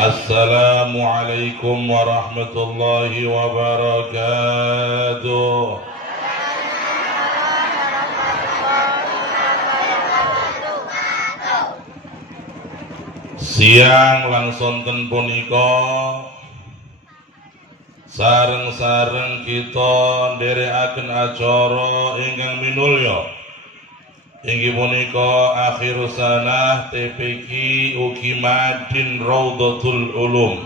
Assalamualaikum warahmatullahi wabarakatuh. Siang lan sonten punika sareng-sareng kita nderekaken acara ingkang minulya inggih punika akhirus sanah TPQ ugi Madin Raudhatul Ulum.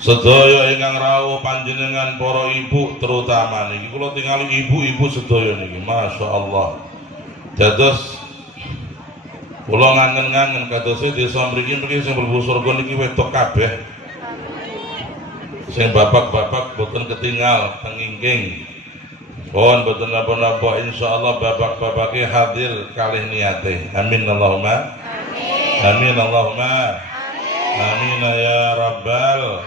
Sedaya ingkang rawuh panjenengan para ibu terutama niki kula tingali ibu-ibu sedaya niki masyaallah. Dados kula ngangen-ngangen kados desa mriki sing mlebu surga niki wedok kabeh. Sing bapak-bapak boten ketinggal tengingking. Mohon boten napa-napa insyaallah bapak-babake hadir kalih niate. Amin Allahumma. Amin Allahumma. Amin ya rabbal.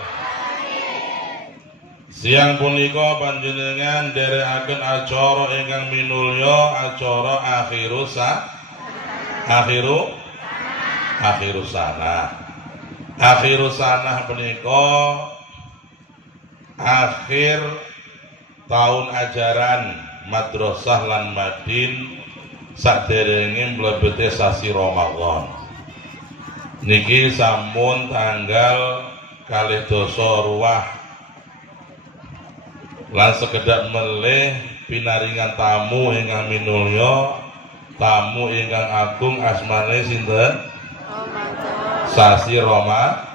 Siang punika panjenengan nderekaken acara ingkang minulya acara akhirus sanah. Akhirus sanah punika akhir tahun ajaran madrasah lan madin saderenge mlebete sasi Ramadan. Niki sampun tanggal 22 lan sekedhap melih pinaringan tamu ingkang minulya, tamu ingkang agung asmane sinten? Sasi Ramadan.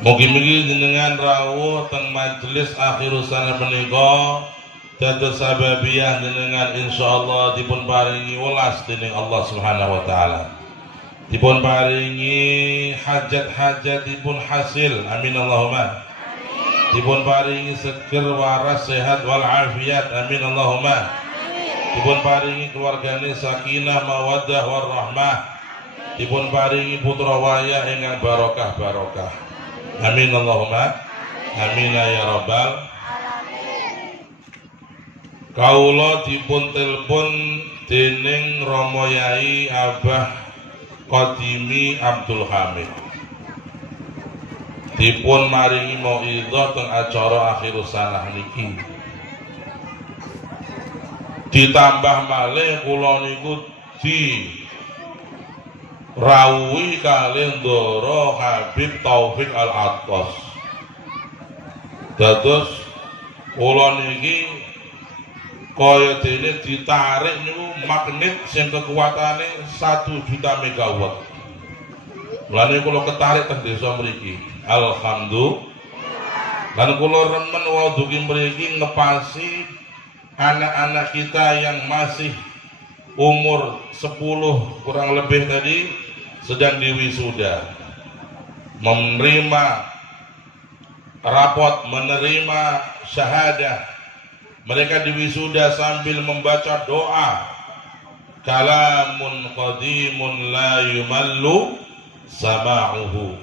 Mugi-mugi jenengan rawuh teng majelis akhirus sanah menika dados sababiyah jenengan insyaallah dipun paringi welas dening Allah Subhanahu wa taala. Dipun paringi hajat-hajatipun hasil. Amin Allahumma. Dipun paringi seger waras sehat wal afiat. Amin Allahumma. Dipun paringi keluargane sakinah mawaddah warahmah. Dipun paringi putra wayah ingkang barokah. Amin Allahumma. Amin ya rabbal alamin. Kaula dipun telpon dening Rama Yai Abah Qadimi Abdul Hamid. Dipun maringi mauidhah teng acara akhirus sanah niki. Ditambah malih kula niku rawuhi kalih Ndara Habib Taufik Al-Attas. Dados kula niki kaya dene ditarik niku magnet sing kekuatane 1 juta megawatt. Mulane kula ketarik teng desa mriki. Alhamdulillah. Lan kula remen wau dugi mriki ngepasi anak-anak kita yang masih umur 10 kurang lebih tadi sedang diwisuda, menerima rapot, menerima syahadah. Mereka diwisuda sambil membaca doa, kalamun qadimun la yumallu sama'uhu.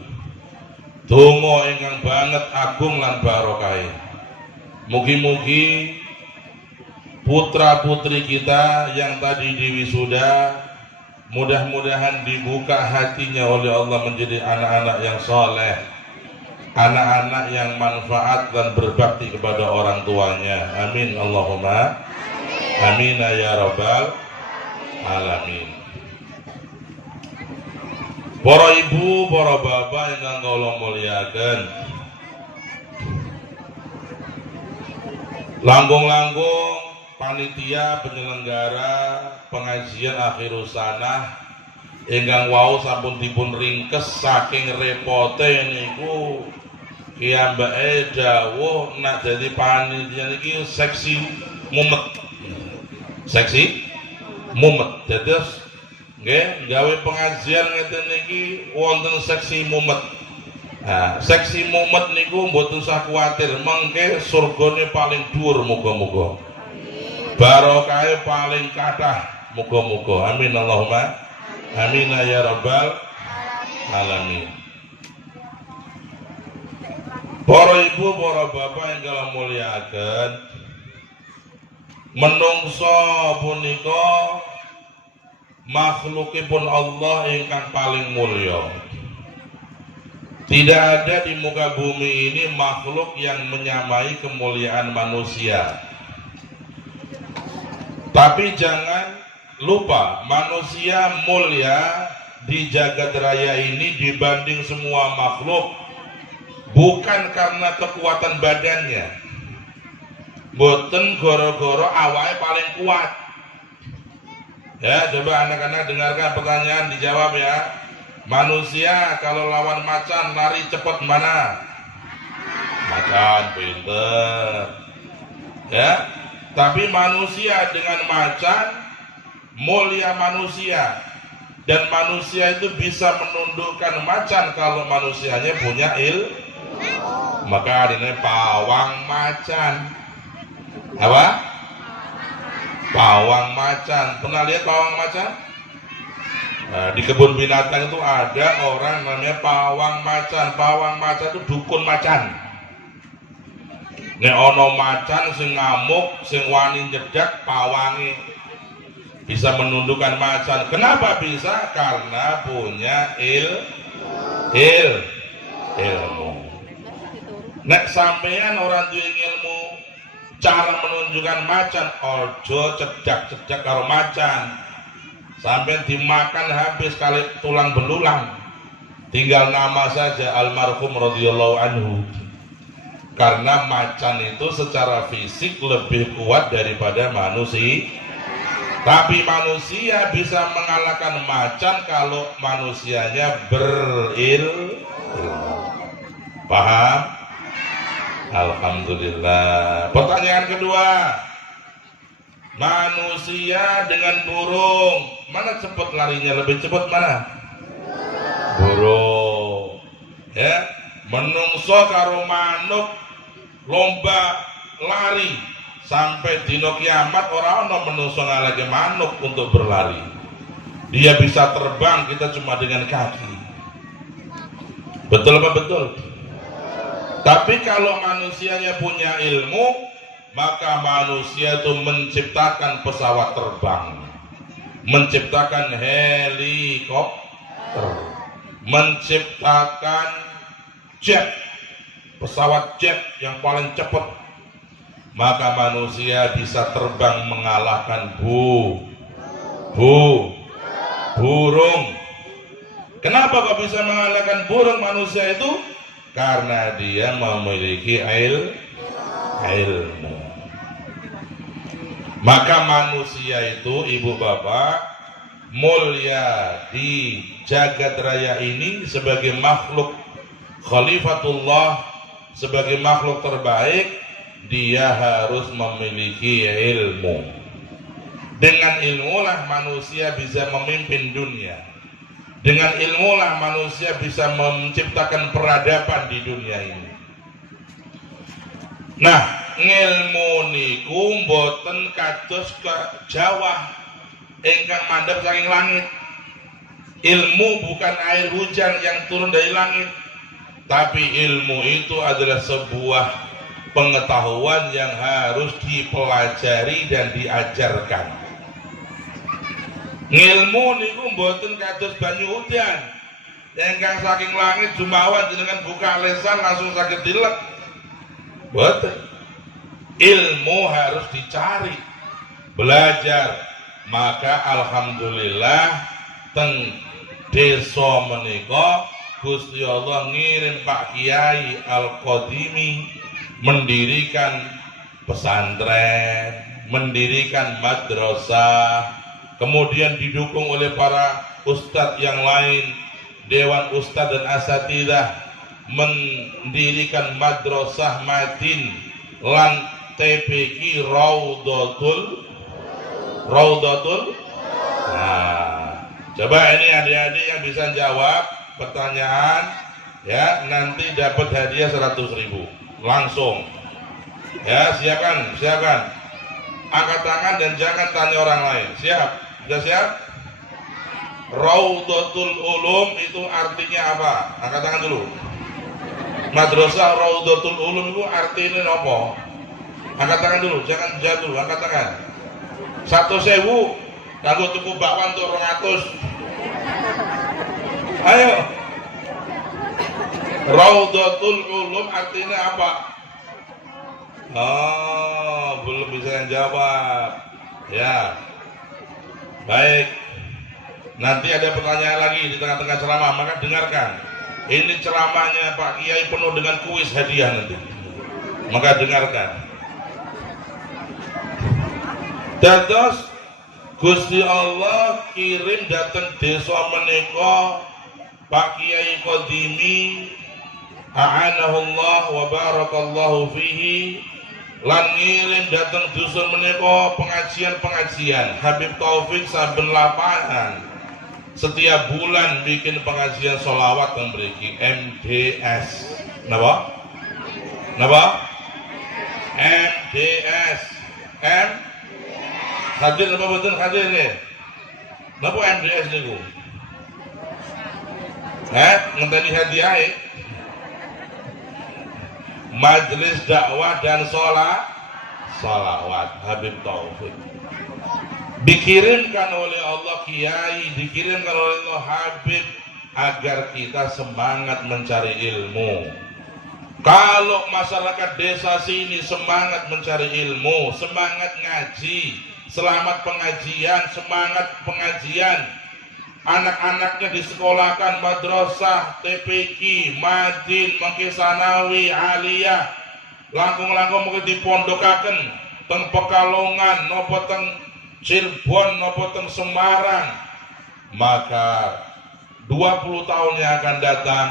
Donga ingkang banget agung lan barokahe. Mugi-mugi putra-putri kita yang tadi diwisuda mudah-mudahan dibuka hatinya oleh Allah menjadi anak-anak yang soleh, anak-anak yang manfaat dan berbakti kepada orang tuanya. Amin Allahumma. Amin ya rabbal alamin. Para ibu, para bapak ingkang kula muliaken, langkung-langkung panitia penyelenggara pengajian akhirus sanah ingkang wau sampun dipun ringkes saking repote niku kiyambake dawuh nak dadi panitia niki seksi mumet. Dados nggih gawe pengajian ngeten niki wonten seksi mumet. Nah, seksi mumet niku mboten usah kuwatir, mengke surgane paling dhuwur muga-muga. Barokah paling kathah muga-muga. Amin Allahumma. Amin ya rabbal alamin. Para ibu, para bapak yang kula muliaken, menungso punika makhlukipun Allah ingkang paling mulya. Tidak ada di muka bumi ini makhluk yang menyamai kemuliaan manusia. Tapi jangan lupa, manusia mulia di jagat raya ini dibanding semua makhluk bukan karena kekuatan badannya, boten goro-goro awalnya paling kuat. Ya, coba anak-anak dengarkan pertanyaan, dijawab ya. Manusia kalau lawan macan lari cepat mana? Macan, pinter. Ya, tapi manusia dengan macan mulia manusia, dan manusia itu bisa menundukkan macan kalau manusianya punya maka ini pawang macan. Apa? Pawang macan. Pernah lihat pawang macan? Nah, di kebun binatang itu ada orang namanya pawang macan. Pawang macan itu dukun macan. Nek ono macan sing ngamuk, sing wani nyedak, pawangi bisa menundukkan macan. Kenapa bisa? Karena punya ilmu. Nek sampean orang duwe ilmu cara menunjukkan macan, ojo cedak-cedak karo macan. Sampai dimakan habis kali tulang belulang, tinggal nama saja almarhum radhiyallahu anhu. Karena macan itu secara fisik lebih kuat daripada manusia. Tapi manusia bisa mengalahkan macan kalau manusianya berilmu. Paham? Alhamdulillah. Pertanyaan kedua, manusia dengan burung, mana cepat larinya? Lebih cepat mana? Burung. Ya, menungso karo manuk lomba lari sampai dino kiamat, orang ono menungso ngalahke manuk untuk berlari. Dia bisa terbang, kita cuma dengan kaki. Betul apa betul? Tapi kalau manusianya punya ilmu, maka manusia itu menciptakan pesawat terbang, menciptakan helikopter, menciptakan jet, pesawat jet yang paling cepat. Maka manusia bisa terbang mengalahkan burung. Kenapa kok bisa mengalahkan burung manusia itu? Karena dia memiliki ilmu. Maka manusia itu, ibu bapak, mulia di jagat raya ini sebagai makhluk khalifatullah, sebagai makhluk terbaik. Dia harus memiliki ilmu. Dengan ilmulah manusia bisa memimpin dunia. Dengan ilmulah manusia bisa menciptakan peradaban di dunia ini. Nah, ngilmu niku mboten kados ke Jawa ingkang mandhap saking langit. Ilmu bukan air hujan yang turun dari langit, tapi ilmu itu adalah sebuah pengetahuan yang harus dipelajari dan diajarkan. Ngilmu niku mboten kados banyu udan ingkang saking langit jumawan jenengan buka lesan langsung saged dilek. Betul. Ilmu harus dicari, belajar. Maka alhamdulillah teng desa menika Gusti Allah ngirim Pak Kiai Al-Qadimi mendirikan pesantren, mendirikan madrasah, kemudian didukung oleh para ustadz yang lain, dewan ustadz dan asatidah, mendirikan madrasah Madin lan TPQ Raudatul. Nah, coba ini adik-adik yang bisa jawab pertanyaan ya, nanti dapat hadiah 100.000 langsung. Ya, silakan angkat tangan dan jangan tanya orang lain. Siap? Sudah siap? Raudatul Ulum itu artinya apa? Angkat tangan dulu. Madrasah Raudatul Ulum itu artinya apa? Angkat tangan dulu, jangan jatuh dulu, angkat tangan. 1.000. Kanggo tuku bakwan untuk 200. Ayo. Raudhatul Ulum artinya apa? Oh, belum bisa yang jawab. Ya. Baik. Nanti ada pertanyaan lagi di tengah-tengah ceramah, maka dengarkan. Ini ceramahnya Pak Kiai penuh dengan kuis hadiah nanti. Maka dengarkan. Dados Gusti Allah kirim datang desa menika Pak Kiai Qadimi a'anahullah wa barakallahu fihi lan ngirim datang dusun menika pengajian-pengajian Habib Taufik saben lapangan setiap bulan bikin pengajian sholawat yang memiliki MDS. Napa? MDS. Hadir apa betul hadir ya? Napa MDS niku? Ngenteni hadiah. Majelis dakwah dan sholawat Habib Taufik. Dikirimkan oleh Allah Kiai, dikirimkan oleh Allah Habib agar kita semangat mencari ilmu. Kalau masyarakat desa sini semangat mencari ilmu, semangat ngaji, selamat pengajian, semangat pengajian, anak-anaknya disekolahkan madrasah, TPQ, Madin, Mangke Sanawi, Aliyah, langkung-langkung mungkin dipondokaken teng Pekalongan, nopo teng Cirebon, nopo teng Semarang, maka 20 tahun yang akan datang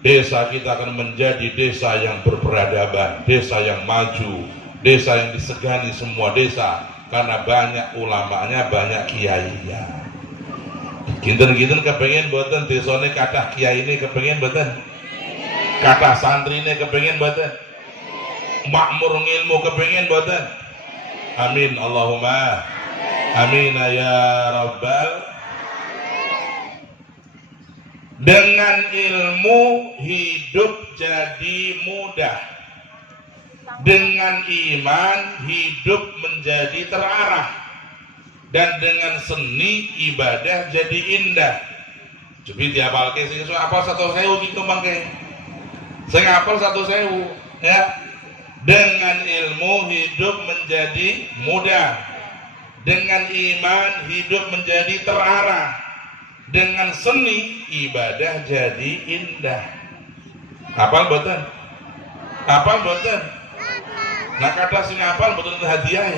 desa kita akan menjadi desa yang berperadaban, desa yang maju, desa yang disegani semua desa karena banyak ulamanya, banyak kiainya. Kinten-kinten kepengen boten desane kathah kiai ini kepengen boten? Kathah santri ini kepengen boten? Makmur ngilmu kepengen boten? Amin Allahumma amin ya rabbal. Dengan ilmu hidup jadi mudah. Dengan iman hidup menjadi terarah. Dan dengan seni ibadah jadi indah. Jadi diapalke sing apal 1.000 gitu mangke. Sing apal 1.000 ya. Dengan ilmu hidup menjadi mudah. Dengan iman hidup menjadi terarah. Dengan seni ibadah jadi indah. Apal boten? Apal boten? Nah kata sing apal boten hadiah.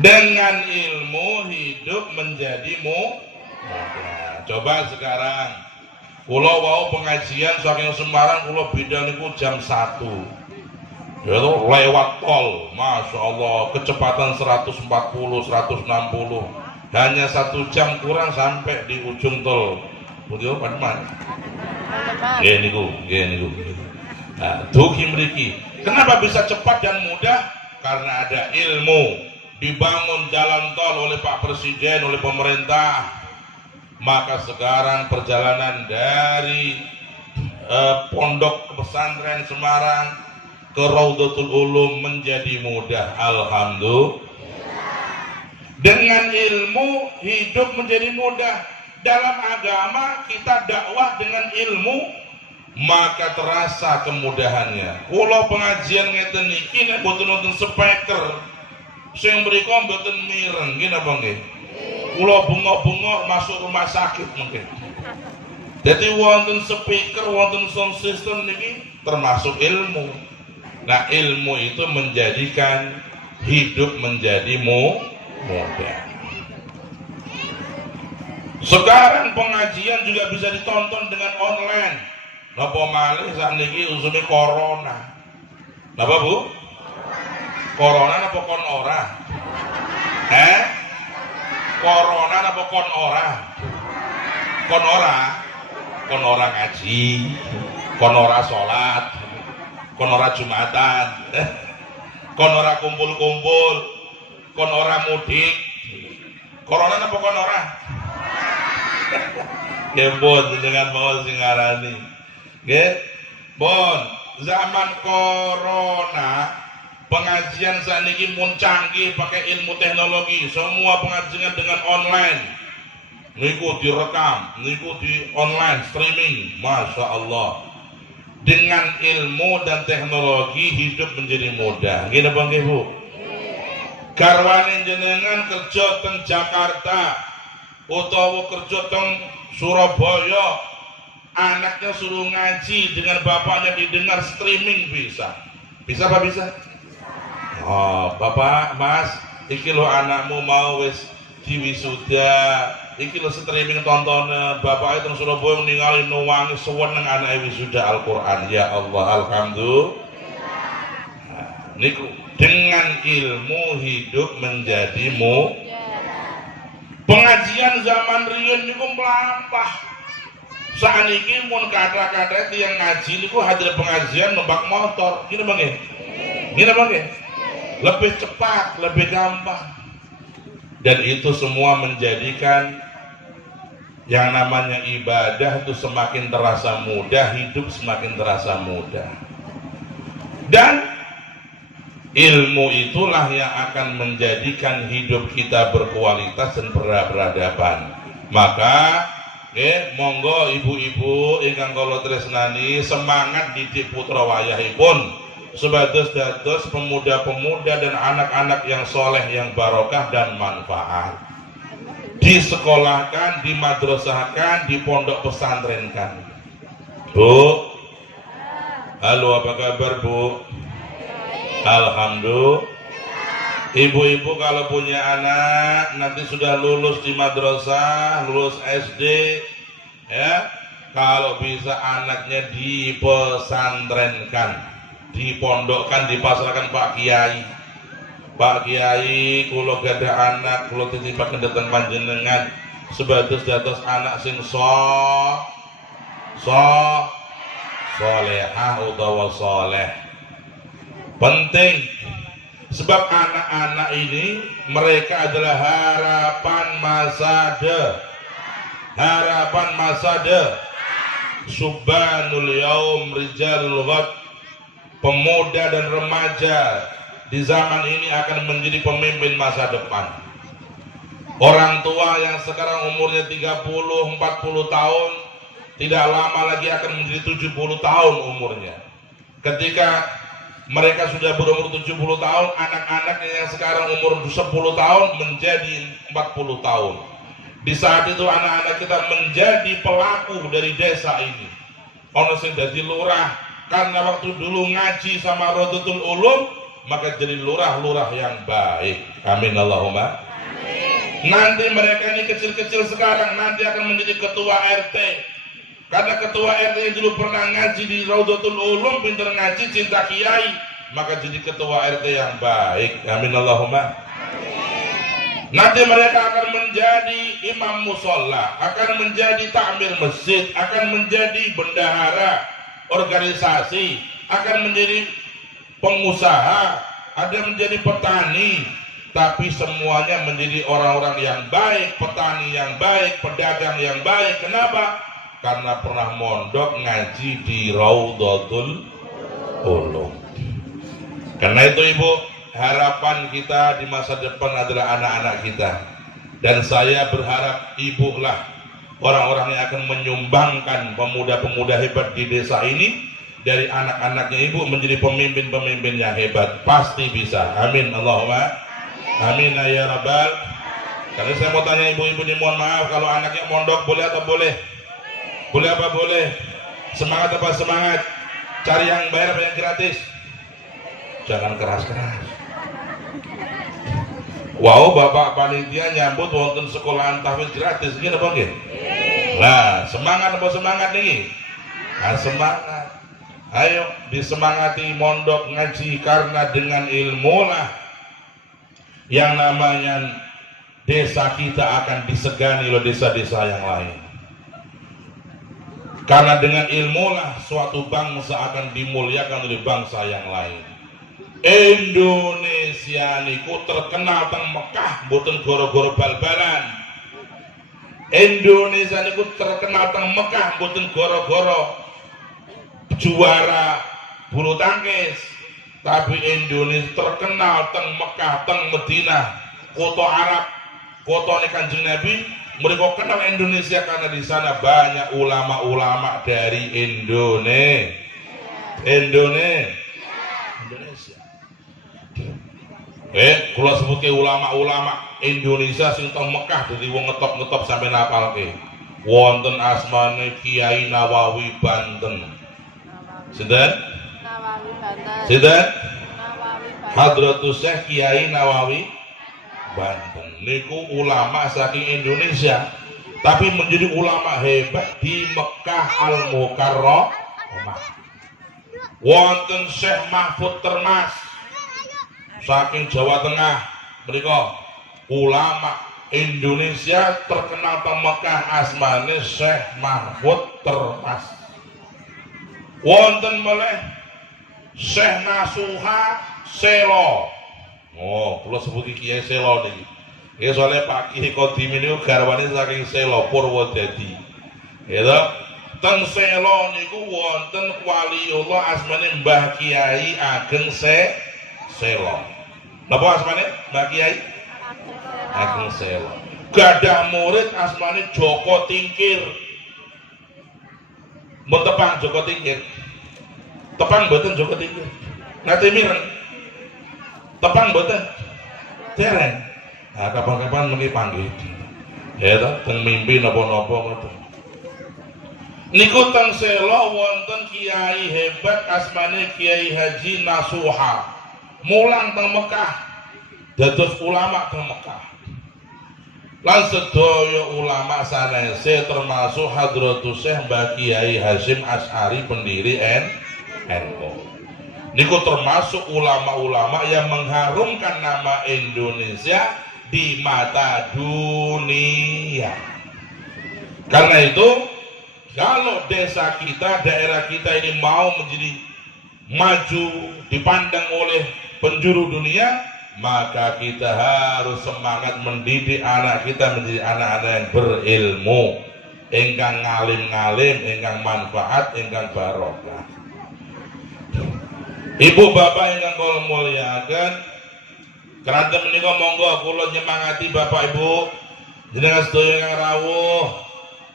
Dengan ilmu hidup menjadi mudah. Coba sekarang kula wau pengajian saking Semarang kula bidang niku jam 1. Ya tuh lewat tol, masya Allah kecepatan 140, 160, hanya 1 jam kurang sampai di ujung tol. Pundi mana? Gini niku. Nah, dugi mriki. Kenapa bisa cepat dan mudah? Karena ada ilmu. Dibangun jalan tol oleh Pak Presiden, oleh pemerintah. Maka sekarang perjalanan dari pondok pesantren Semarang ke Raudhatul Ulum menjadi mudah. Alhamdulillah. Dengan ilmu hidup menjadi mudah. Dalam agama kita dakwah dengan ilmu, maka terasa kemudahannya. Kula pengajian ngeten niki nek boten wonten speaker, sing mriku mboten mireng nggih napa nggih? Kula bengok-bengok masuk rumah sakit mungkin. Jadi wonten speaker, wonten sound system niki termasuk ilmu. Nah ilmu itu menjadikan hidup menjadi mudah. Sekarang pengajian juga bisa ditonton dengan online. Napa malih sakniki usune corona. Napa Bu? Corona napa kon ora? Corona napa kon ora? Kon ora? Kon ora ngaji, kon ora salat, kon ora Jumatan, kon ora kumpul-kumpul, kon ora mudik. Corona napa kon ora? Kebon dengan mau sing ngarani. Nggih. Bon, zaman corona Pengajian saat ini pun canggih pakai ilmu teknologi. Semua pengajian dengan online. Niku direkam, niku di online streaming. Masya Allah. Dengan ilmu dan teknologi hidup menjadi mudah. Gini bang ibu. Garwane jenengan kerja teng Jakarta utawa kerja teng Surabaya, anaknya suruh ngaji dengan bapaknya didengar streaming bisa. Bisa apa bisa? Oh, bapak, mas, iki lo anakmu mau wis diwisuda, iki lo streaming tontonan bapak itu Surabaya ningali nuwangi seneng anake wisuda Al-Qur'an. Ya Allah, alhamdulillah. Nah, niku dengan ilmu hidup menjadi pengajian zaman riyen niku mlampah. Saniki mun kata-kata yang ngaji niku hadir pengajian numpak motor. Gini Bang ya? Gini Bang ya? Lebih cepat, lebih gampang. Dan itu semua menjadikan yang namanya ibadah itu semakin terasa mudah, hidup semakin terasa mudah. Dan ilmu itulah yang akan menjadikan hidup kita berkualitas dan beradaban. Maka monggo ibu-ibu ingkang kula tresnani semangat didik putra wayahipun sebagus dados pemuda-pemuda dan anak-anak yang soleh, yang barokah dan manfaat. Disekolahkan, dimadrasahkan, di pondok pesantrenkan. Bu, halo apa kabar Bu? Alhamdulillah. Ibu-ibu kalau punya anak nanti sudah lulus di madrasah, lulus SD, ya, kalau bisa anaknya dipesantrenkan, dipondokkan, dipasrahkan Pak Kiai. Pak Kiai, kulo gada anak, kulo titipaken dhateng panjenengan sebagus dados anak sing solehah utawa soleh. Penting. Sebab anak-anak ini mereka adalah harapan masa depan. Subhanul yaum rijalul ghad. Pemuda dan remaja di zaman ini akan menjadi pemimpin masa depan. Orang tua yang sekarang umurnya 30-40 tahun tidak lama lagi akan menjadi 70 tahun umurnya. Ketika mereka sudah berumur 70 tahun, anak-anaknya yang sekarang umur 10 tahun menjadi 40 tahun. Di saat itu anak-anak kita menjadi pelaku dari desa ini. Ono sing dadi lurah karena waktu dulu ngaji sama Rodotul Ulum, maka jadi lurah-lurah yang baik. Amin Allahumma. Amin. Nanti mereka ini kecil-kecil sekarang nanti akan menjadi ketua RT. Karena ketua RT yang dulu pernah ngaji di Raudatul Ulum, pintar ngaji, cinta kiai, maka jadi ketua RT yang baik. Amin Allahumma. Nanti mereka akan menjadi imam musola, akan menjadi takmir masjid, akan menjadi bendahara organisasi, akan menjadi pengusaha, ada menjadi petani, tapi semuanya menjadi orang-orang yang baik, petani yang baik, pedagang yang baik. Kenapa? Karena pernah mondok ngaji di Raudatul Ulum. Karena itu ibu, harapan kita di masa depan adalah anak-anak kita. Dan saya berharap ibu lah orang-orang yang akan menyumbangkan pemuda-pemuda hebat di desa ini. Dari anak-anaknya ibu menjadi pemimpin-pemimpin yang hebat. Pasti bisa. Amin Allahumma. Amin ya Rabbal. Karena saya mau tanya ibu-ibu ini, mohon maaf kalau anaknya mondok boleh atau boleh? Boleh apa boleh? Semangat apa semangat? Cari yang bayar apa yang gratis? Jangan keras-keras. Wow, bapak panitia nyambut wonten sekolahan tahfiz gratis gini apa nggih? Nah, semangat apa semangat nih? Nah, semangat. Ayo disemangati mondok ngaji, karena dengan ilmu lah yang namanya desa kita akan disegani oleh desa-desa yang lain. Karena dengan ilmu lah suatu bangsa akan dimuliakan oleh bangsa yang lain. Indonesia niku terkenal teng Mekah mboten goro-goro bal-balan. Indonesia niku terkenal teng Mekah mboten goro-goro juara bulu tangkis. Tapi Indonesia terkenal teng Mekah, teng Madinah, kota Arab, kota Kanjeng Nabi. Mereka kenal Indonesia karena di sana banyak ulama-ulama dari Indonesia. Kalau sebutke ulama-ulama Indonesia sing teng Mekah dadi wong ngetop-ngetop sampai napalke. Wonten asmane Kiai Nawawi Banten. Sinten? Nawawi Banten. Sinten? Nawawi Banten. Hadratus Syekh Kiai Nawawi Banten. Niku ulama saking Indonesia, tapi menjadi ulama hebat di Mekah Al-Mukarramah. Wonten Syekh Mahfud Termas saking Jawa Tengah, mereka ulama Indonesia terkenal di Mekah asmane Syekh Mahfud Termas. Wonten meleh Syekh Nasuha Selo. Oh, kula sebut Kiai Selo niki. Ya soalnya Pak Kiai Kodim ini garwane saking Selo Purwodadi. Ya toh? Teng Selo niku wonten waliullah asmane Mbah Kiai Ageng Selo. Napa asmane Mbah Kiai Ageng Selo? Gadah murid asmane Joko Tingkir. Mun tepang Joko Tingkir. Tepang mboten Joko Tingkir. Nate mireng. Tepang mboten? Dereng. Nah, kapan-kapan meni panggil. Ya toh, teng mimpi napa-napa ngoten. Niku teng Selo wonten kiai hebat asmane Kiai Haji Nasuha. Mulang teng Mekah. Dados ulama teng Mekah. Lan sedaya ulama sanese termasuk Hadratus Syekh Mbah Kiai Hasyim Asy'ari pendiri NU. Niku termasuk ulama-ulama yang mengharumkan nama Indonesia di mata dunia. Karena itu, kalau desa kita, daerah kita ini mau menjadi maju, dipandang oleh penjuru dunia, maka kita harus semangat mendidik anak kita menjadi anak-anak yang berilmu, ingkang ngalim-ngalim, ingkang manfaat, ingkang barokah. Ibu bapak ingkang kula mulyakaken, keranten menika monggo kula nyemangati bapak ibu jenengan sedaya ingkang rawuh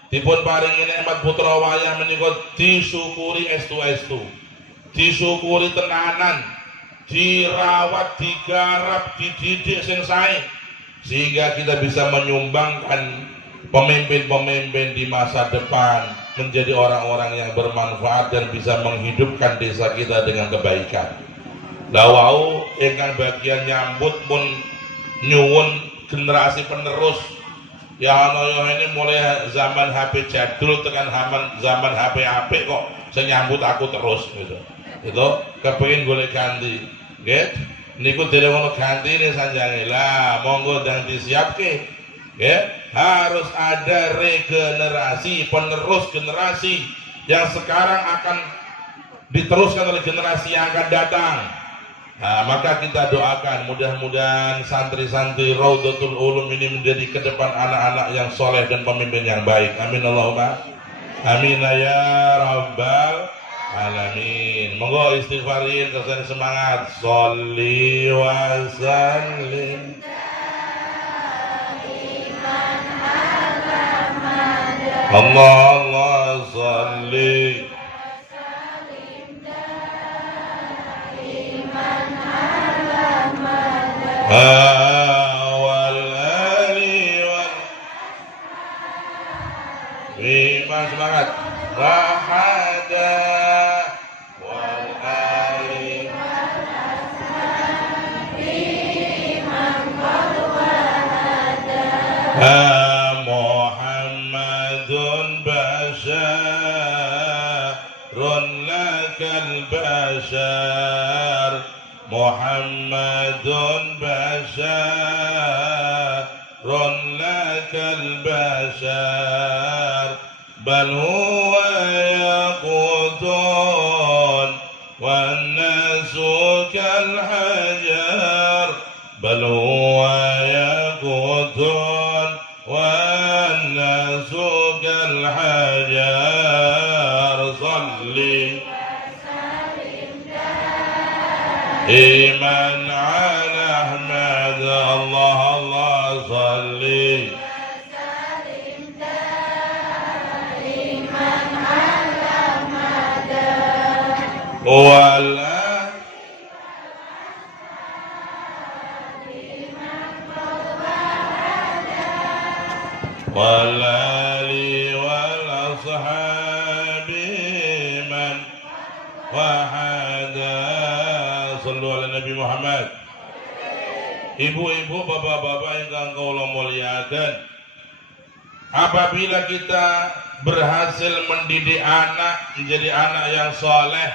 dipun paringi nikmat putra wayah menika disyukuri estu-estu, disyukuri tenanan, dirawat, digarap, dididik sing sae sehingga kita bisa menyumbangkan pemimpin-pemimpin di masa depan menjadi orang-orang yang bermanfaat dan bisa menghidupkan desa kita dengan kebaikan. Lawau ingkang bagian nyambut pun nyuwun generasi penerus ya ana ini mulai zaman HP jadul tekan zaman HP apik kok sing nyambut aku terus gitu. Itu kepengin golek ganti. Nggih. Niku dhewe ngono gantine sanjange. Lah monggo ndang disiapke. Ya, harus ada regenerasi, penerus generasi yang sekarang akan diteruskan oleh generasi yang akan datang. Nah, maka kita doakan mudah-mudahan santri-santri Raudhatul Ulum ini menjadi ke depan anak-anak yang soleh dan pemimpin yang baik. Amin Allahumma. Amin ya Rabbal Alamin. Monggo istighfarin kesan semangat. Sholli wa sallim. Allah salli wal ali wal bima semangat wahada wal ali bima wahada البشر محمد بشار لك البشر بل هو يقوت والناس كالحجر بل هو يقوت والناس كالحجر صلي iman ala Ahmad Allah Allah salli wala walali wal ashabi man wahada sallu ala Nabi Muhammad. Ibu-ibu, bapak-bapak yang kula muliakan, apabila kita berhasil mendidik anak menjadi anak yang soleh,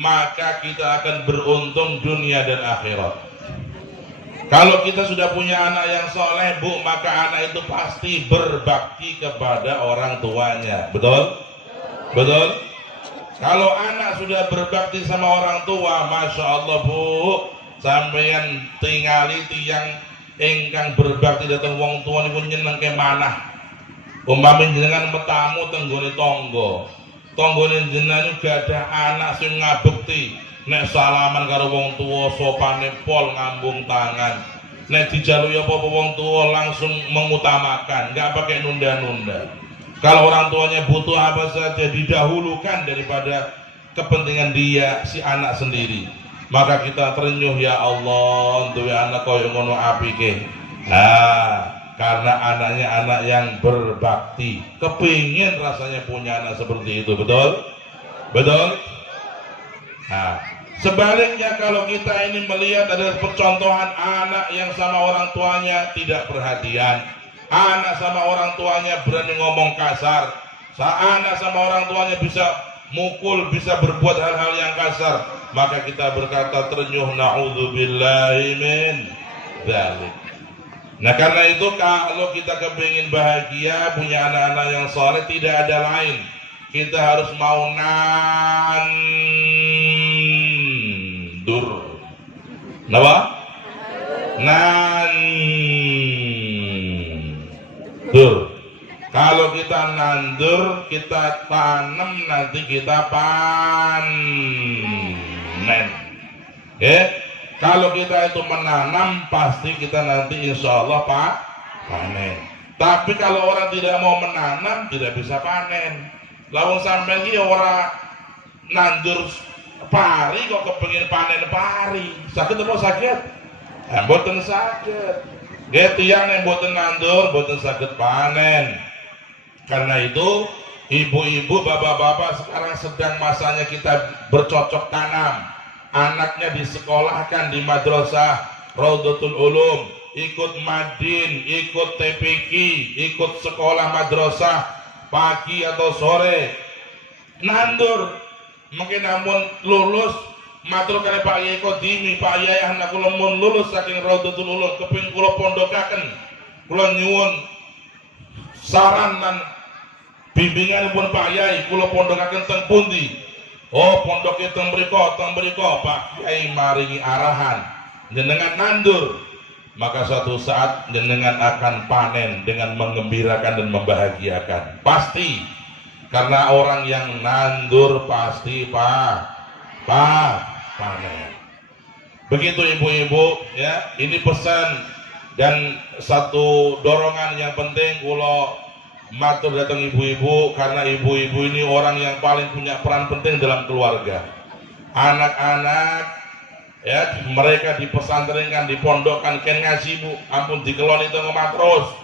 maka kita akan beruntung dunia dan akhirat. Kalau kita sudah punya anak yang soleh, Bu, maka anak itu pasti berbakti kepada orang tuanya. Betul? Betul? Kalau anak sudah berbakti sama orang tua, Masya Allah, Bu, sampeyan tingali tiang ingkang berbakti datang wong tua niku nyenengke manah. Umpami jenengan metamu tenggone tangga. Tanggane jenengan juga ada anak sing ngabekti. Nek salaman karo wong tua sopane pol ngambung tangan. Nek dijaluki apa-apa wong tua langsung mengutamakan, enggak pakai nunda-nunda. Kalau orang tuanya butuh apa saja didahulukan daripada kepentingan dia si anak sendiri. Maka kita terenyuh, ya Allah, duwe anak koyo ngono apike. Karena anaknya anak yang berbakti. Kepingin rasanya punya anak seperti itu, betul? Betul? Nah, sebaliknya kalau kita ini melihat ada percontohan anak yang sama orang tuanya tidak perhatian, anak sama orang tuanya berani ngomong kasar, anak sama orang tuanya bisa mukul, bisa berbuat hal-hal yang kasar, maka kita berkata terenyuh, na'udzubillahi min dzalik. Nah, karena itu kalau kita kepingin bahagia punya anak-anak yang soleh, tidak ada lain, kita harus mau nandur. Kenapa? Nandur. Kalau kita nandur, kita tanam, nanti kita panen. Oke? Kalau kita itu menanam, pasti kita nanti insya Allah panen. Tapi kalau orang tidak mau menanam, tidak bisa panen. Lalu sampai ini orang nandur pari kok kepengin panen pari. Sakit apa sakit? Mboten sakit. Dia tiang yang mboten nandur, mboten sakit panen. Karena itu ibu-ibu, bapak-bapak sekarang sedang masanya kita bercocok tanam. Anaknya disekolahkan di madrasah Raudhatul Ulum, ikut madin, ikut TPQ, ikut sekolah madrasah pagi atau sore, nandur. Mungkin namun lulus matur kali Pak Yai Kodimi, Pak Yai anak kula mun lulus saking Raudhatul Ulum keping kula pondokaken, kula nyuwun saran lan bimbinganipun Pak Yai, kula pondokaken teng pundi? Oh, pondoknya teng mriko Pak Yai maringi arahan jenengan nandur, maka suatu saat jenengan akan panen dengan menggembirakan dan membahagiakan. Pasti, karena orang yang nandur pasti panen. Begitu ibu-ibu, ya. Ini pesan dan satu dorongan yang penting kula matur datang ibu-ibu, karena ibu-ibu ini orang yang paling punya peran penting dalam keluarga. Anak-anak, ya, mereka dipesantrenkan, dipondokkan, ken ngaji Bu, ampun dikeloni teng omah terus.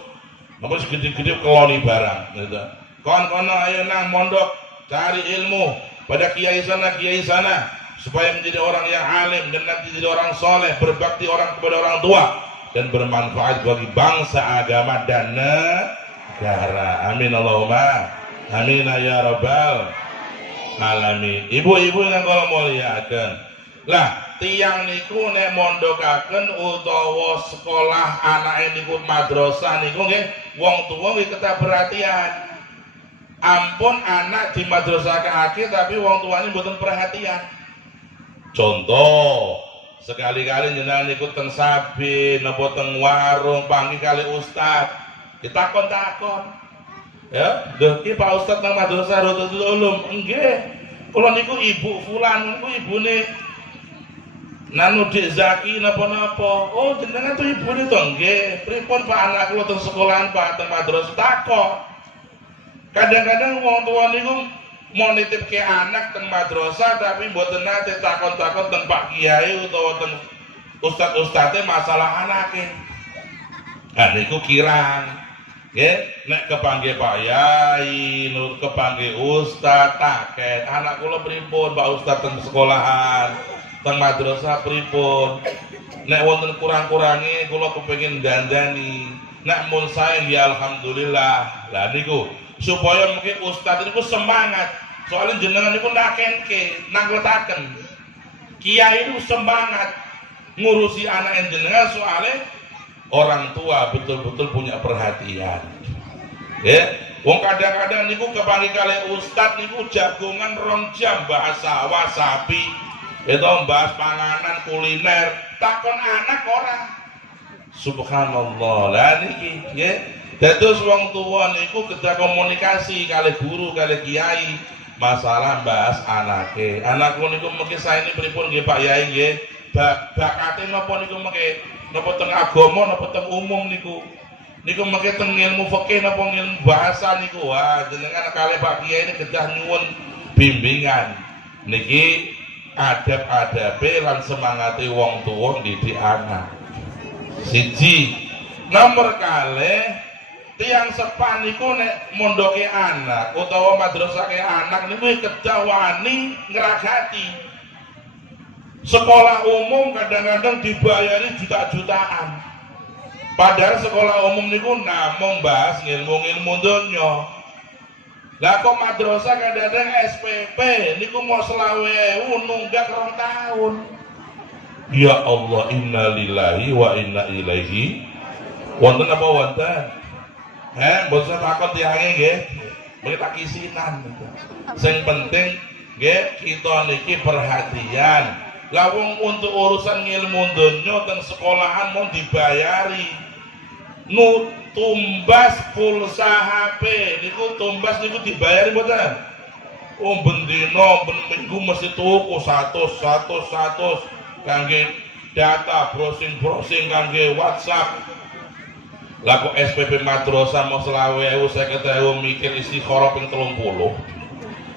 Namun segede-gede keloni barang, gitu. Kono ayo nang mondok cari ilmu pada kiai sana, supaya menjadi orang yang alim dan nanti jadi orang soleh, berbakti orang kepada orang tua dan bermanfaat bagi bangsa, agama dan negara. Amin Allahumma amin ya rabbal alamin. Ibu-ibu yang kalau muliakan lah, tiang niku nek mondokaken utawa sekolah anake niku madrasah niku nggih wong tuwa nggih kedah perhatian. Ampun anak di madrasahake tapi wong tuane mboten perhatian. Contoh, sekali-kali jenengan ikut teng sabin napa teng warung panggil kali ustad, ditakon-takon. Ya, lho iki Pak Ustad nang madrasah Raudhatul Ulum. Nggih. Kula niku ibu fulan, niku ibune Nanu dik Zaki napa-napa. Oh, jenengan tuh ibune to nggih. Pripun Pak anak kula teng sekolahan Pak teng madrasah takok. Kadang-kadang wong tua niku mau nitipke anak teng madrasah tapi mboten nate takon-takon teng Pak Kiai utawa teng ustaz-ustaze masalah anake. Nah niku kirang. Nggih, nek kepanggih Pak Yai, nur kepanggih ustaz taket, anak kula pripun Pak Ustaz teng sekolahan, teng madrasah pripun. Nek wonten kurang-kurangi kula kepengin dandani. Nek mun sae ya alhamdulillah. Lah niku supaya mungkin ustaz niku semangat. Soalnya jenengan niku nakenke, nangletaken. Kiai itu semangat ngurusi anak jenengan soalnya orang tua betul-betul punya perhatian. Ya, wong kadang-kadang niku kepanggih kali ustad niku jagongan 2 jam bahas sawah sapi, itu bahas panganan kuliner, takon anak orang. Subhanallah. Lah niki ya. Dados wong tua niku kedah komunikasi kali guru kali kiai masalah bahas anake. Anakku niku mungkin saya ini pripun nggih Pak Yai nggih. Bakate napa niku mengke napa teng agama napa teng umum niku mengke teng ilmu fikih napa ilmu bahasa niku wah jenengan kali Pak Kiai ini kedah nyuwun bimbingan niki adab-adabe lan semangate wong tuwa didik anak. Siji nomor kalih tiang sepan niku nek mondoke anak utawa madrasahke anak niku kedah wani ngragati. Sekolah umum kadang-kadang dibayari juta-jutaan. Padahal sekolah umum niku namung bahas ilmu-ilmu donya. Lah kok madrasah kadang-kadang SPP niku mau 20.000 nunggak 2 tahun. Ya Allah, inna lillahi wa inna ilaihi. Wonten apa wonten? Mboten takon tiange nggih. Mriki tak kisinan. Sing penting nggih kita niki perhatian. Lah wong untuk urusan ilmu donya teng sekolahan mau dibayari. Nu tumbas pulsa HP niku tumbas niku dibayari mboten? Oh bendina ben minggu mesti tuku 100 kangge data browsing kangge WhatsApp. Lah kok SPP madrasah mau 20.000 50.000 mikir istikharah ping 30.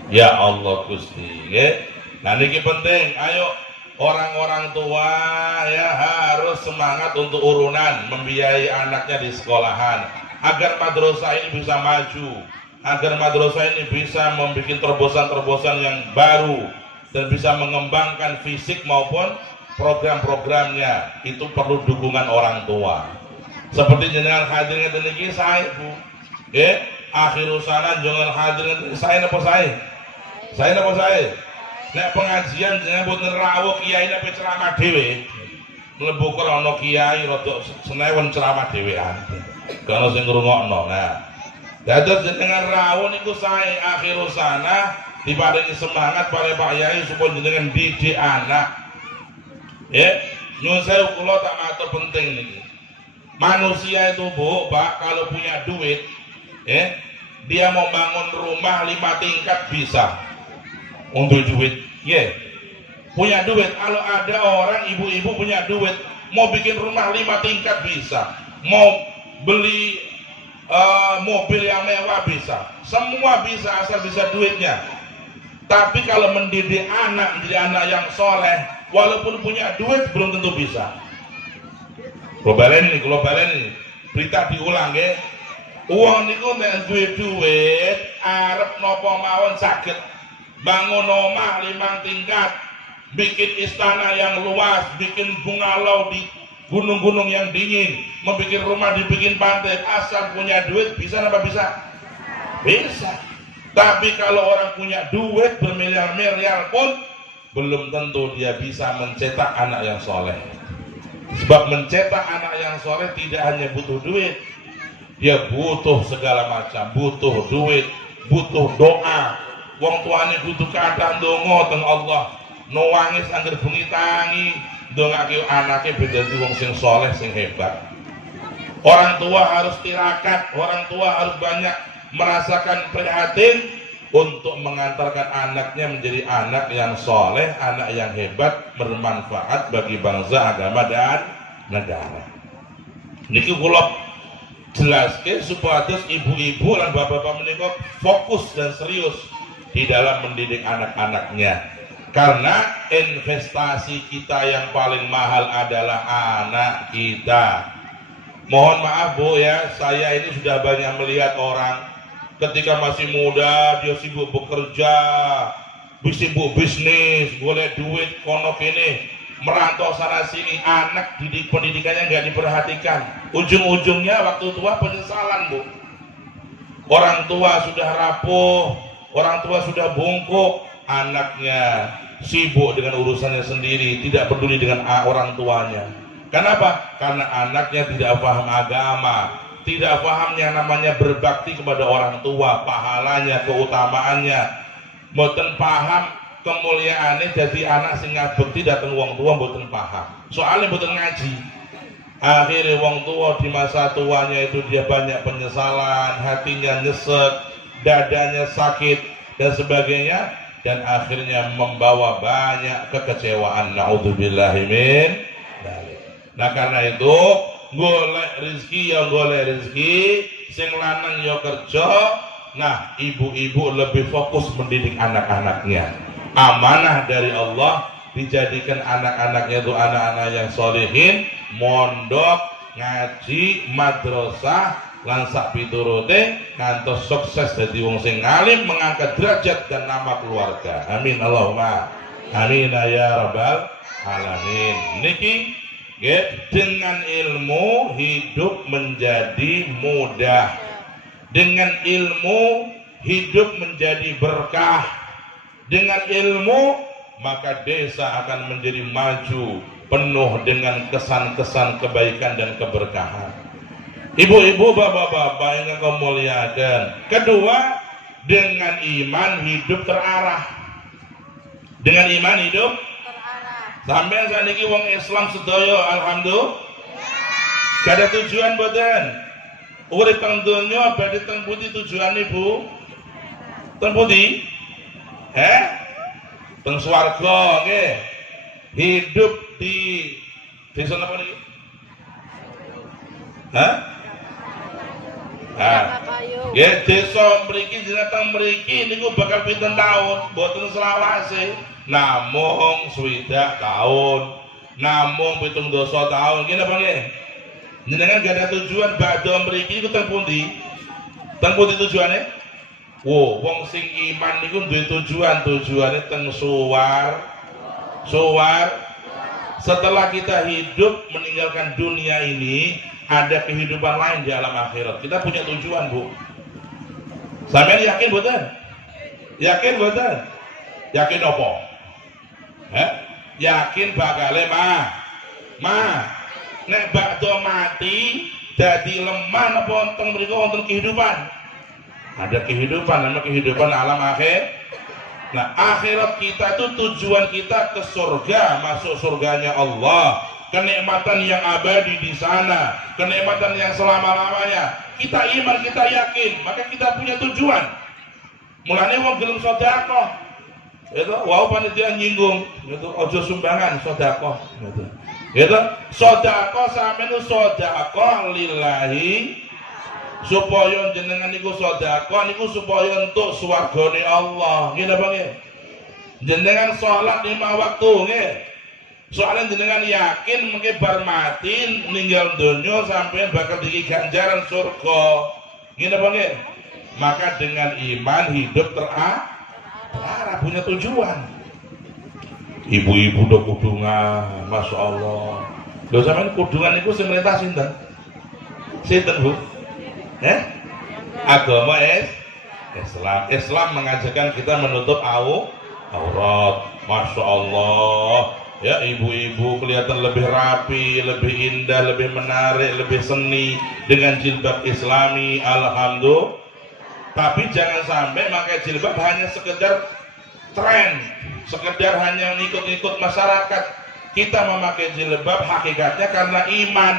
Ya Allah Gusti nggih. Nah niki penting, ayo orang-orang tua ya harus semangat untuk urunan membiayai anaknya di sekolahan agar madrasah ini bisa maju, agar madrasah ini bisa membuat terobosan-terobosan yang baru dan bisa mengembangkan fisik maupun program-programnya. Itu perlu dukungan orang tua. Seperti jenengan hadir ngeten iki saya Bu. Nggih, akhirul sana jangan hadir ngeten saya napa saya? Saya napa saya? Nek pengajian jenengan mboten rawuh kiai nek ceramah dhewe. Mlebu krana kiai rada senewen ceramah dhewean. Kana sing ngrungokno. Nah, dados jenengan rawuh niku sae akhirul sana diparingi semangat oleh Pak Yai supaya jenengan didik anak. Nyuwun sewu kula tak matur penting niki. Manusia itu Bu, Pak, kalau punya duit, dia mau bangun rumah 5 tingkat bisa. Untuk duit, punya duit. Kalau ada orang ibu-ibu punya duit, mau bikin rumah 5 tingkat bisa, mau beli mobil yang mewah bisa, semua bisa asal bisa duitnya. Tapi kalau mendidik anak menjadi anak yang soleh, walaupun punya duit belum tentu bisa. Globalen ini, berita diulang ya. Uang niku nek duit arep napa mawon saged bangun omah 5 tingkat, bikin istana yang luas, bikin bungalow di gunung-gunung yang dingin, membuat rumah dibikin pantai, asal punya duit bisa apa bisa? Bisa. Tapi kalau orang punya duit bermiliar-miliar pun belum tentu dia bisa mencetak anak yang soleh. Sebab mencetak anak yang soleh tidak hanya butuh duit, dia butuh segala macam, butuh duit, butuh doa. Wong tuane butuh keadaan donga teng Allah. No wangis angger bengi tangi, ndongake anake ben dadi wong sing soleh sing hebat. Orang tua harus tirakat, orang tua harus banyak merasakan prihatin untuk mengantarkan anaknya menjadi anak yang soleh, anak yang hebat, bermanfaat bagi bangsa, agama, dan negara. Niki kula jelaske supaya ibu-ibu dan bapak-bapak menika fokus dan serius di dalam mendidik anak-anaknya. Karena investasi kita yang paling mahal adalah anak kita. Mohon maaf Bu ya, saya ini sudah banyak melihat orang ketika masih muda dia sibuk bekerja, sibuk bisnis, boleh duit kono kene, merantau sana sini, anak pendidikannya nggak diperhatikan. Ujung-ujungnya waktu tua penyesalan Bu. Orang tua sudah rapuh, orang tua sudah bungkuk, anaknya sibuk dengan urusannya sendiri, tidak peduli dengan orang tuanya. Kenapa? Karena anaknya tidak paham agama, tidak paham yang namanya berbakti kepada orang tua, pahalanya, keutamaannya, mboten paham kemuliaannya jadi anak sing ngabekti dateng wong tua mboten paham. Soalnya mboten ngaji. Akhirnya wong tua di masa tuanya itu dia banyak penyesalan, hatinya nyesek, dadanya sakit dan sebagainya, dan akhirnya membawa banyak kekecewaan. Naudzubillahi min dzalik. Nah karena itu golek rezeki, sing lanang yo kerja. Nah, ibu-ibu lebih fokus mendidik anak-anaknya. Amanah dari Allah, dijadikan anak-anaknya itu anak-anak yang solihin, mondok, ngaji, madrasah, lan sak piturute ngantos sukses dadi wong sing ngalim, mengangkat derajat dan nama keluarga. Amin Allahumma amin ya rabbal alamin. Niki dengan ilmu hidup menjadi mudah, dengan ilmu hidup menjadi berkah, dengan ilmu maka desa akan menjadi maju penuh dengan kesan-kesan kebaikan dan keberkahan. Ibu-ibu, bapak-bapak yang kau muliakan, kedua, dengan iman hidup terarah. Dengan iman hidup sampai saat ini wong Islam sedaya alhamdulillah gak ada tujuan boten. Urip teng donya badhe teng pundi tujuan ibu? Teng pundi? Teng swarga nggih. Hidup di desa napa niki? Ya desa mriki jeneng mriki niku bakal pinten taun, boten selawase. Namung 60 tahun, namung 70 tahun. Nggih napa nggih? Jenengan gak ada tujuan badhe mriki iku teng pundi? Teng pundi tujuane? Wong sing iman niku duwe tujuan, tujuane teng suwar. Setelah kita hidup meninggalkan dunia ini, ada kehidupan lain di alam akhirat. Kita punya tujuan, Bu. Sampeyan yakin mboten? Yakin mboten? Yakin apa? Yakin bakale nek bakdo mati dadi lemah napa wonten mriku wonten kehidupan? Ada kehidupan, namanya kehidupan alam akhir. Nah, akhirat kita itu tujuan kita ke surga, masuk surganya Allah, kenikmatan yang abadi di sana, kenikmatan yang selama-lamanya. Kita iman, kita yakin, maka kita punya tujuan. Mulane wong gelem sedekah. Itu wau panitia nyinggung, itu ojo sumbangan sedekah, gitu. Gitu. Sedekah sampeyan sedekah lillahi, supaya jenengan niku sedekah niku supaya untuk swargane Allah. Nggih napa nggih? Jenengan salat 5 waktu nggih. Soalnya jenengan yakin mengke bar mati ninggal donya sampeyan bakal diki ganjaran surga. Nggih napa nggih? Maka dengan iman hidup terarah, punya tujuan. Ibu-ibu do kudungan, Masya Allah. Lho sampeyan kudungan niku sing merintah sinten? Sinten, Bu? Agama Islam. Islam mengajarkan kita menutup aurat. Masya Allah. Ya, ibu-ibu kelihatan lebih rapi, lebih indah, lebih menarik, lebih seni dengan jilbab Islami. Alhamdulillah. Tapi jangan sampai pakai jilbab hanya sekedar tren, sekedar hanya ngikut-ngikut masyarakat. Kita memakai jilbab hakikatnya karena iman.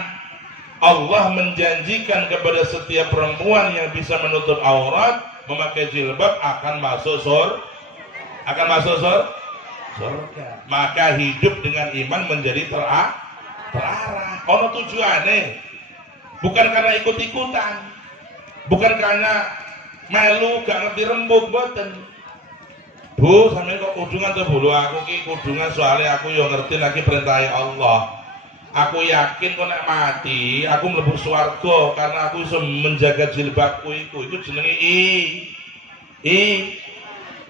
Allah menjanjikan kepada setiap perempuan yang bisa menutup aurat memakai jilbab akan masuk surga. Maka hidup dengan iman menjadi terarah. Ono tujuannya, bukan karena ikut-ikutan, bukan karena melu gak ngerti rembug boten. Bu, sampeyan kok kudungan tuh bulu aku ki kudungan soalnya aku yo ngerti lagi perintah Allah. Aku yakin kok nek mati aku mlebu swarga karena aku iso menjaga jilbabku iku jenenge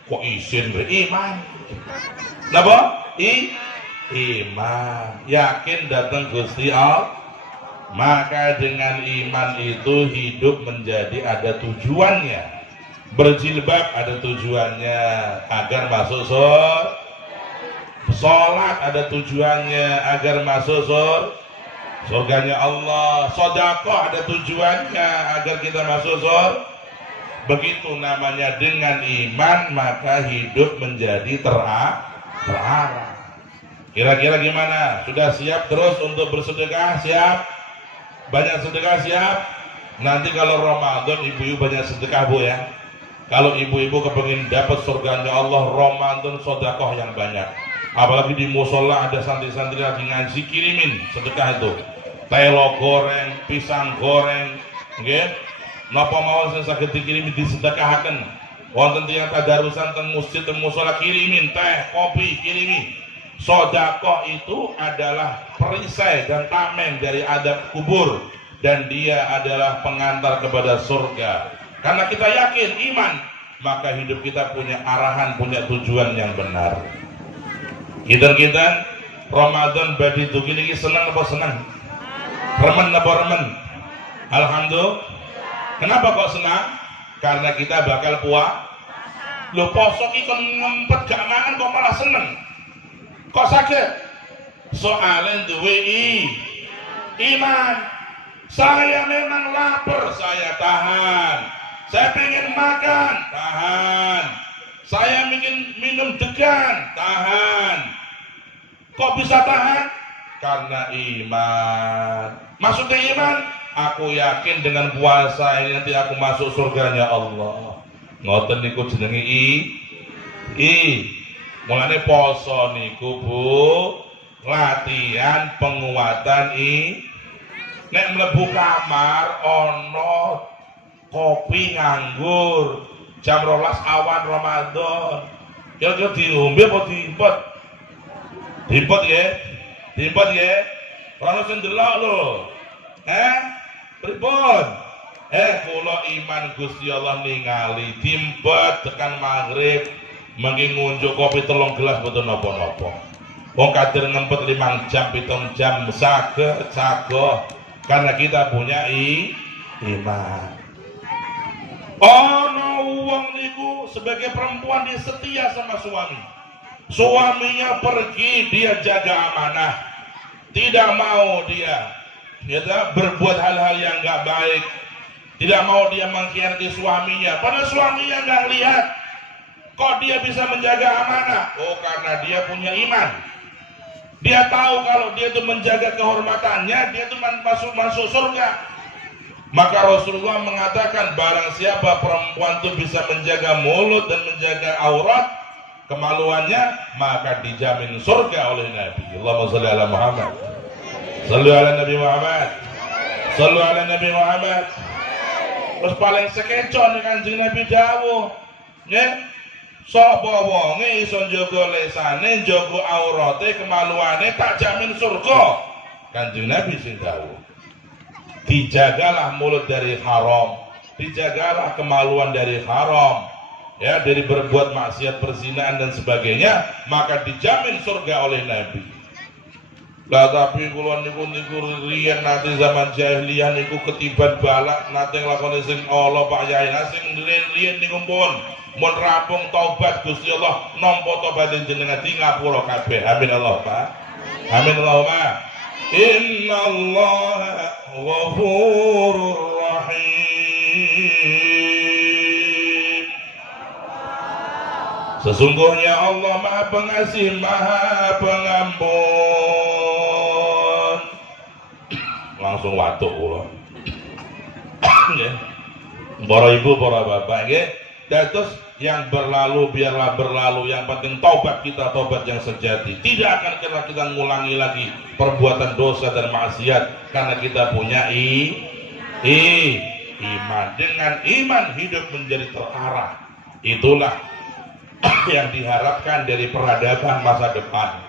kok isin iman. Napa? Iman. Yakin datang Gusti Allah. Maka dengan iman itu hidup menjadi ada tujuannya. Berjilbab ada tujuannya agar masuk surga. Sholat ada tujuannya agar masuk surganya Allah. Sedekah ada tujuannya agar kita masuk surga. Begitu namanya dengan iman maka hidup menjadi terarah. Kira-kira gimana? Sudah siap terus untuk bersedekah? Siap? Banyak sedekah siap? Nanti kalau Ramadan ibu-ibu banyak sedekah bu ya. Kalau ibu-ibu kepengin dapat surganya Allah, Ramadan sedekah yang banyak. Apalagi di musola ada santri-santri lagi ngaji, kirimin sedekah itu. Telo goreng, pisang goreng, nggih. Napa mawon sing saged dikirimi disedekahaken. Wonten tiyang tadarusan teng masjid teng musola kirimin teh, kopi kirimi. Sedekah itu adalah perisai dan tameng dari adab kubur dan dia adalah pengantar kepada surga. Karena kita yakin iman, maka hidup kita punya arahan, punya tujuan yang benar. Kita Ramadan badi dugi niki senang apa senang? Remen apa remen? Alhamdulillah. Kenapa kok senang? Karena kita bakal puasa. Lho poso ki kon ngempet gak mangan kok malah seneng. Kok sakit? Soalnya duwe iman. Saya memang lapar, saya tahan. Saya pengen makan, tahan. Saya ingin minum degan, tahan. Kok bisa tahan? Karena iman. Maksudnya iman, aku yakin dengan puasa ini nanti aku masuk surganya Allah. Ngoten niku jenenge mulane poso niku Bu, latihan penguatan nek mlebu kamar ono kopi nganggur jam 12 awan Ramadan. Kira-kira diombe apa diimpet? Diimpet nggih. Diimpet nggih. Ora sing delok lho. Pripun? Kula iman Gusti Allah ningali diimpet tekan maghrib. Mangke ngunjuk kopi 3 gelas mboten napa-napa. Wong kadir ngempet 5 jam, 7 jam saged karena kita punya iman. Ono wong niku sebagai perempuan dia setia sama suami. Suaminya pergi, dia jaga amanah. Tidak mau dia berbuat hal-hal yang enggak baik. Tidak mau dia mengkhianati suaminya. Padahal suaminya enggak lihat. Kok dia bisa menjaga amanah? Oh, karena dia punya iman. Dia tahu kalau dia itu menjaga kehormatannya, dia itu masuk surga. Maka Rasulullah mengatakan barang siapa perempuan itu bisa menjaga mulut dan menjaga aurat, kemaluannya, maka dijamin surga oleh Nabi. Allahumma shalli ala Muhammad. Shalli ala Nabi Muhammad. Shalli ala Nabi Muhammad. Terus paling sekeco nih Kanjeng Nabi dawuh, nggih. Sapa wonge iso njaga lesane, njaga aurate, kemaluane tak jamin surga. Kanjeng Nabi sing dawuh. Dijagalah mulut dari haram, dijagalah kemaluan dari haram, ya dari berbuat maksiat, perzinaan dan sebagainya, maka dijamin surga oleh Nabi. Lah tapi kula niku riyen nate zaman jahiliyah niku ketiban balak nate nglakoni sing Allah Pak Yai sing riyen niku mun rampung taubat Gusti Allah nampa tobat jenengan di ngapura kabeh. Amin Allah Pak. Amin Allahumma. Innallaha ghafurur rahim. Sesungguhnya Allah Maha Pengasih, Maha Pengampun. langsung watuk kula. Nggih. Para ibu, para bapak nggih. Terus yang berlalu biarlah berlalu, yang penting taubat kita, taubat yang sejati. Tidak akan kita ngulangi lagi perbuatan dosa dan maksiat karena kita punya iman. Dengan iman hidup menjadi terarah. Itulah yang diharapkan dari peradaban masa depan.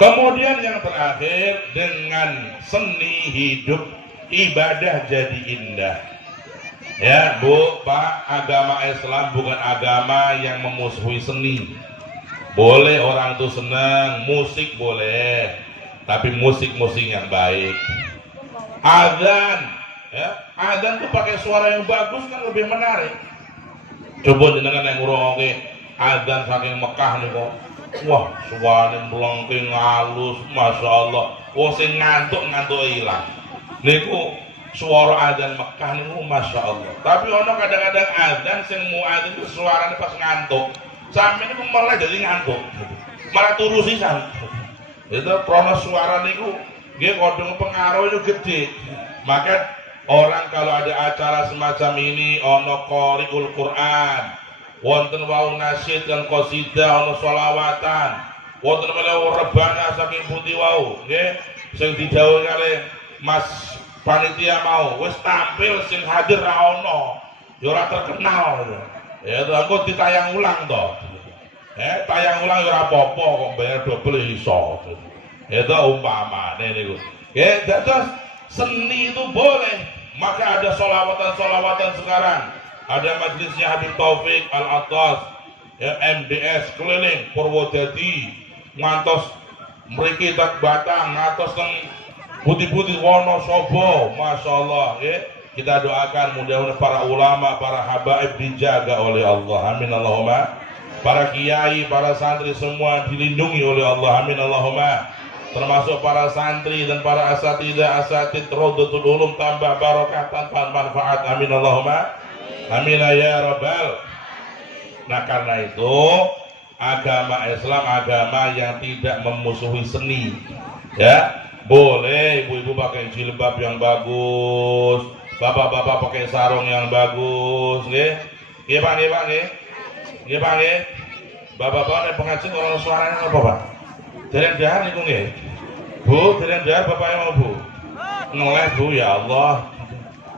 Kemudian yang terakhir, dengan seni hidup ibadah jadi indah. Ya Bu, Pak, agama Islam bukan agama yang memusuhi seni. Boleh orang itu senang, musik boleh, tapi musik-musik yang baik. Adzan, ya, adzan tuh pakai suara yang bagus kan lebih menarik. Coba jenengan yang ngurungi adzan saking Mekah nih kok. Wah, suaranya melengking halus, masya Allah. Wong sing ngantuk hilang. Niku suara adzan Mekah niku masya Allah. Tapi ono kadang-kadang adzan sing muadzin itu suaranya pas ngantuk. Sampe niku malah jadi ngantuk. Malah turu sisan. Itu krono suara niku nggih kodong pengaruh itu gede. Maka orang kalau ada acara semacam ini ono qoriul Quran, wonten wau nasyid dan qasidah, ono sholawatan, wonten menawa rebana saking putih wau nggih sing didhawuhi kali Mas panitia mau wis tampil sing hadir ra ono ya ora terkenal ya itu aku ditayang ulang to tayang ulang ya ora apa-apa kok bayar double iso itu umpamane niku nggih. Terus seni itu boleh, maka ada sholawatan sekarang, ada majelisnya Habib Taufik Al-Attas ya, MDS keliling Purwodadi ngantos mriki tak Batang ngantos teng putih-putih Wonosobo, masya Allah ya. Kita doakan mudah-mudahan para ulama, para habaib dijaga oleh Allah, amin Allahumma. Para kiai, para santri semua dilindungi oleh Allah, amin Allahumma. Termasuk para santri dan para asatid Rodatul Ulum tambah barokah tanpa manfaat, amin Allahumma, amin ya rabbal. Nah karena itu agama Islam agama yang tidak memusuhi seni ya. Boleh ibu-ibu pakai jilbab yang bagus, bapak-bapak pakai sarung yang bagus, nggih. Nggih Pak, nggih Pak, nggih. Nggih Pak, nggih. Bapak-bapak nek pengajian orang suaranya apa Pak? Dereng-dereng niku nggih. Bu, dereng-dereng bapaknya mau Bu. Ngeleh Bu, ya Allah.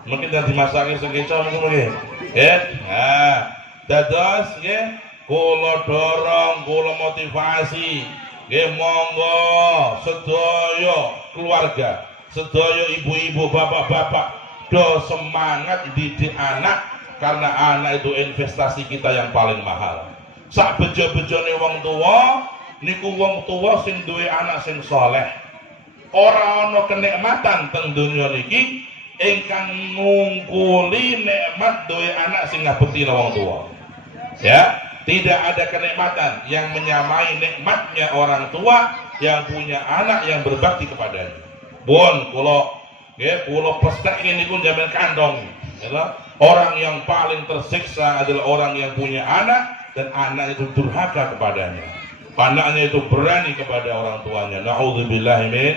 Mungkin dan dimasaki sekitar niku nggih. Nggih. Nah, dados nggih kula dorong, kula motivasi. Nggih monggo sedaya keluarga, sedaya ibu-ibu, bapak-bapak do semangat didik anak karena anak itu investasi kita yang paling mahal. Sak bejo-bejone wong tua niku wong tua sing duwe anak sing saleh. Ora ana kenikmatan teng donya niki ingkang ngungkuli nikmat duwe anak sing ngabektina wong tua. Ya, tidak ada kenikmatan yang menyamai nikmatnya orang tua yang punya anak yang berbakti kepadanya. Bon, kula pestek niku jamin kandong. Ya, orang yang paling tersiksa adalah orang yang punya anak dan anak itu durhaka kepadanya. Anaknya itu berani kepada orang tuanya. Na'udzubillahi min.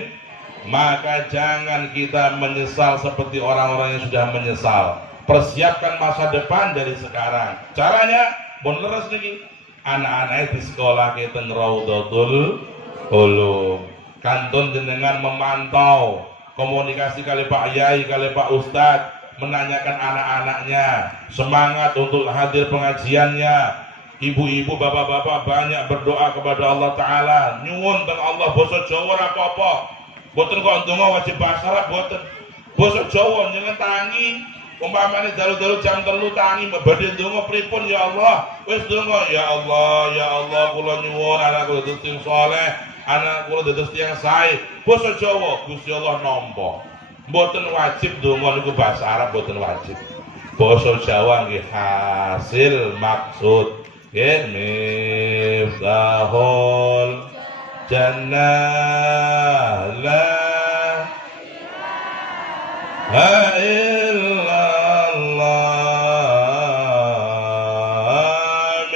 Maka jangan kita menyesal seperti orang-orang yang sudah menyesal. Persiapkan masa depan dari sekarang. Caranya beneres niki. Anak-anak di sekolah kita Raudhatul Ulum. Kantun jenengan memantau komunikasi kali Pak Yai, kali Pak Ustadz, menanyakan anak-anaknya semangat untuk hadir pengajiannya. Ibu-ibu, bapak-bapak banyak berdoa kepada Allah Ta'ala. Nyuwun teng Allah basa Jawa apa-apa. Boten kok ndonga wajib bahasa Arab boten. Basa Jawa jenengan tangi. Umpamane dalu-dalu jam 3 tangi badhe ndonga pripun ya Allah. Wis ndonga ya Allah kula nyuwun anak kula dados sing saleh, anak kula dados tiyang sae. Basa Jawa Gusti Allah nampa. Mboten wajib ndonga niku bahasa Arab boten wajib. Basa Jawa nggih hasil maksud. Miftahul jannah la ilaha illallah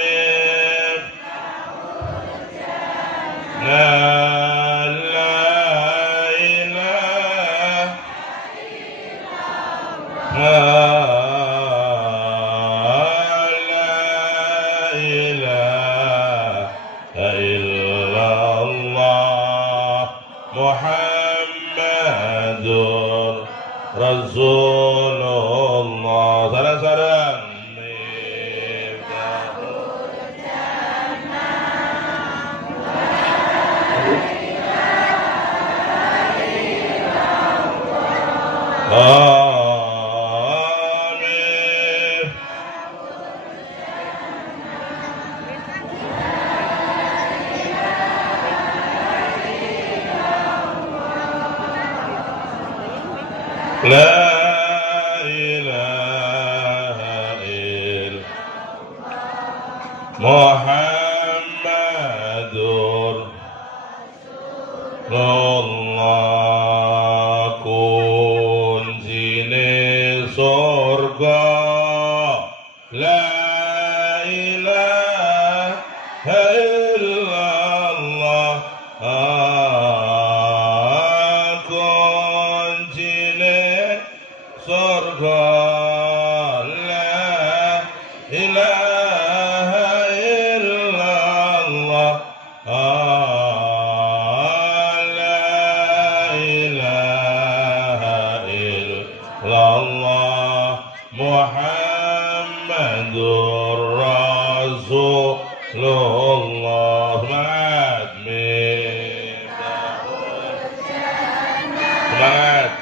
miftahul jannah la ilaha Rasulullah. Sarang-sarang. Amin. La ilaha illallah Muhammadur Rasulullah. Kuncine surga la ilaha illallah. Kuncine surga la ilaha illallah. Muhammadur Rasulullah. Semangat.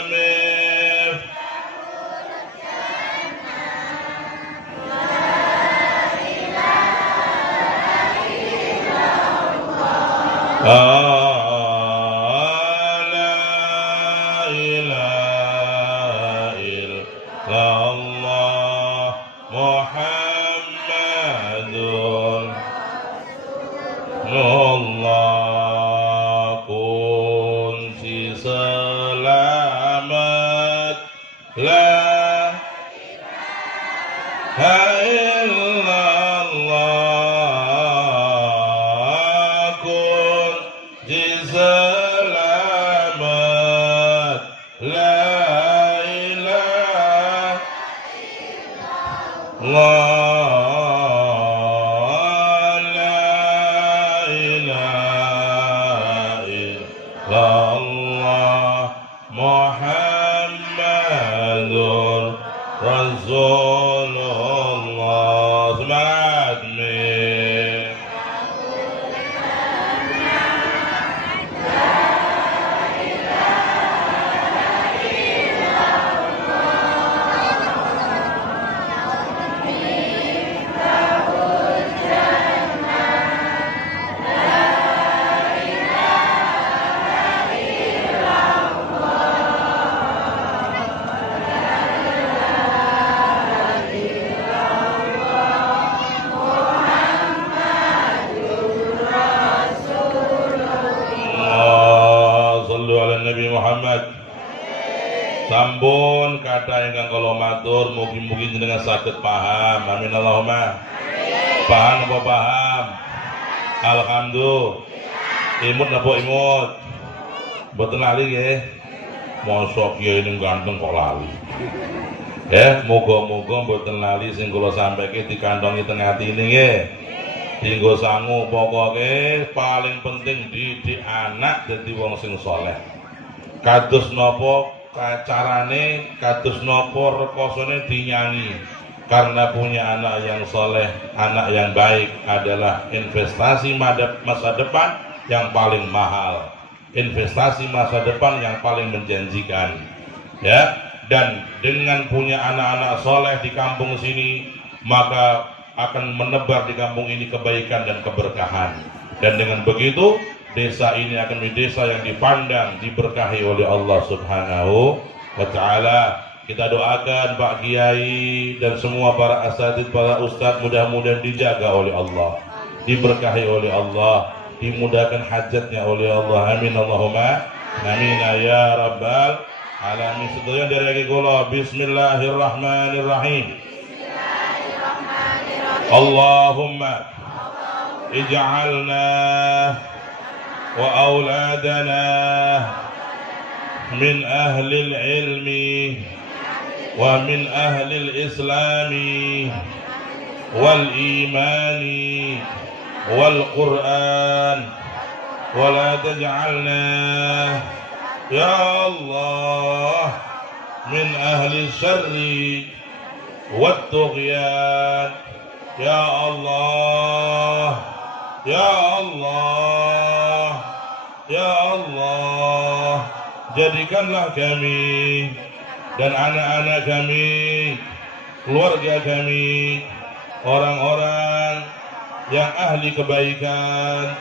Amin. La ilaha illallah Muhammadun Rasulullah. Kunci selamat la ilaha illallah. Kunci selamat la ilaha illallah. La ilaha illallah Muhammadur Rasulullah. Semangat nih. Nabi Muhammad. Sampun kata ingkang kula matur mugi-mugi jenengan saged paham. Amin Allahumma. Paham apa paham? Alhamdulillah. Imut napa imut? Mboten lali nggih. Mosok kiai ning ganteng kok lali. Muga-muga mboten lali sing kula sampaikan dikantongi teng atine nggih. Dinggo sangu pokoke paling penting didik anak dadi wong sing saleh. Kados napa carane, kados napa rekosane dinyanyi. Karena punya anak yang saleh, anak yang baik adalah investasi masa depan yang paling mahal. Investasi masa depan yang paling menjanjikan. Ya, dan dengan punya anak-anak saleh di kampung sini, maka akan menebar di kampung ini kebaikan dan keberkahan. Dan dengan begitu desa ini akan menjadi desa yang dipandang, diberkahi oleh Allah Subhanahu wa Ta'ala. Kita doakan Pak Kiai dan semua para asatidz, para ustadz, mudah-mudahan dijaga oleh Allah, diberkahi oleh Allah, dimudahkan hajatnya oleh Allah. Amin Allahumma amin ya rabbal alamin. Sedaya dari kula bismillahirrahmanirrahim. Allahumma ij'alna wa auladana min ahli ilmi wa min ahli islami wal imani والقرآن ولا تجعلنا يا الله من أهل الشر والطغيان يا الله يا الله ya Allah, jadikanlah kami dan anak-anak kami, keluarga kami, orang-orang yang ahli kebaikan,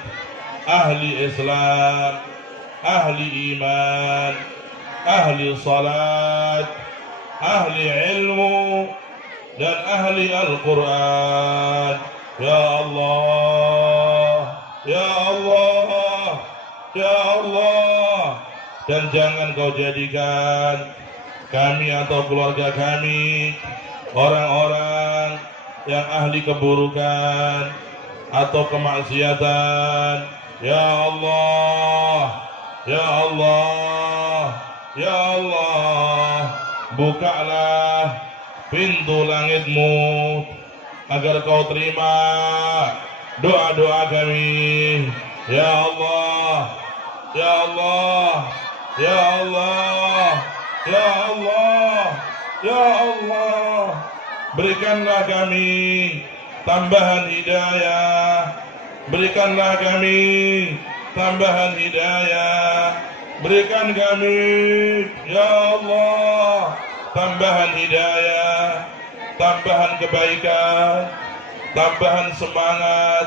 ahli Islam, ahli iman, ahli salat, ahli ilmu, dan ahli Al-Quran. Ya Allah, ya Allah, ya Allah. Dan jangan kau jadikan kami atau keluarga kami orang-orang yang ahli keburukan atau kemaksiatan. Ya Allah, ya Allah, ya Allah, bukalah pintu langitmu agar kau terima doa-doa kami. Ya Allah, ya Allah, ya Allah, ya Allah, ya Allah, berikanlah kami tambahan hidayah, berikanlah kami tambahan hidayah, berikan kami ya Allah tambahan hidayah, tambahan kebaikan, tambahan semangat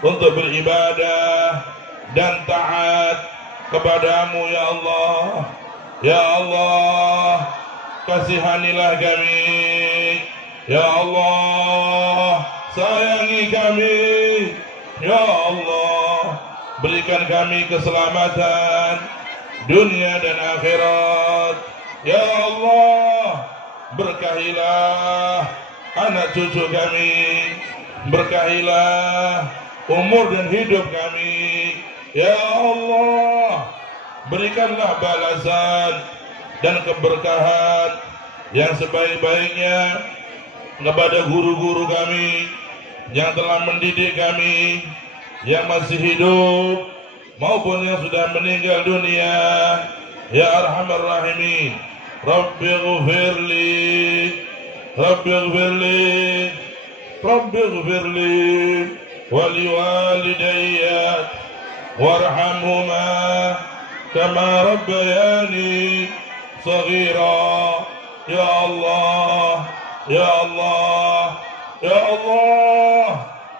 untuk beribadah dan taat kepadamu ya Allah. Ya Allah, kasihanilah kami. Ya Allah, sayangi kami. Ya Allah, berikan kami keselamatan dunia dan akhirat. Ya Allah, berkahilah anak cucu kami, berkahilah umur dan hidup kami. Ya Allah, berikanlah balasan dan keberkahan yang sebaik-baiknya kepada guru-guru kami yang telah mendidik kami, yang masih hidup maupun yang sudah meninggal dunia. Ya Arhamar Rahimin, Rabbighfirli, Rabbighfirli, Rabbighfirli waliwalidayya warhamhuma kama rabbayani saghira. Ya Allah, ya Allah, ya Allah,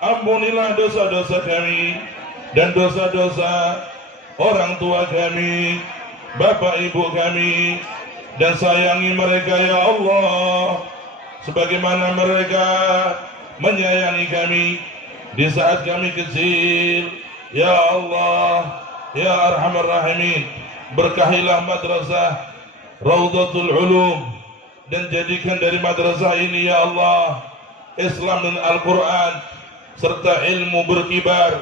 ampunilah dosa-dosa kami dan dosa-dosa orang tua kami, bapak ibu kami, dan sayangi mereka ya Allah sebagaimana mereka menyayangi kami di saat kami kecil. Ya Allah, ya Arhamar Rahimin, berkahilah madrasah Raudhatul Ulum dan jadikan dari madrasah ini ya Allah Islam dan Al-Quran serta ilmu berkibar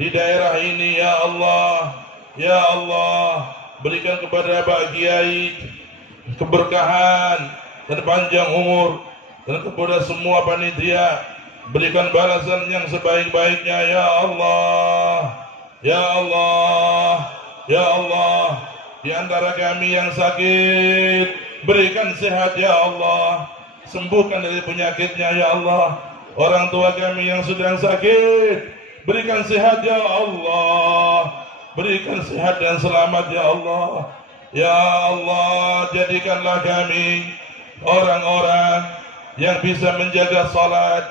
di daerah ini ya Allah. Ya Allah, berikan kepada Pak Kiai keberkahan dan panjang umur, dan kepada semua panitia berikan balasan yang sebaik-baiknya ya Allah. Ya Allah, ya Allah, di antara kami yang sakit berikan sehat ya Allah, sembuhkan dari penyakitnya ya Allah. Orang tua kami yang sedang sakit berikan sehat ya Allah, berikan sehat dan selamat ya Allah. Ya Allah, jadikanlah kami orang-orang yang bisa menjaga salat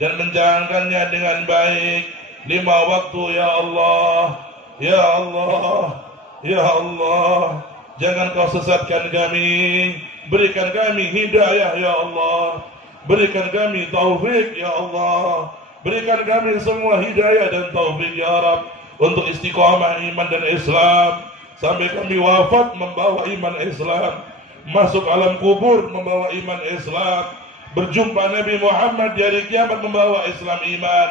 dan menjalankannya dengan baik 5 waktu ya Allah. Ya Allah, ya Allah, jangan kau sesatkan kami, berikan kami hidayah ya Allah, berikan kami taufik ya Allah, berikan kami semua hidayah dan taufik ya Rabb untuk istiqamah iman dan Islam sampai kami wafat membawa iman Islam, masuk alam kubur membawa iman Islam, berjumpa Nabi Muhammad di hari kiamat membawa Islam iman,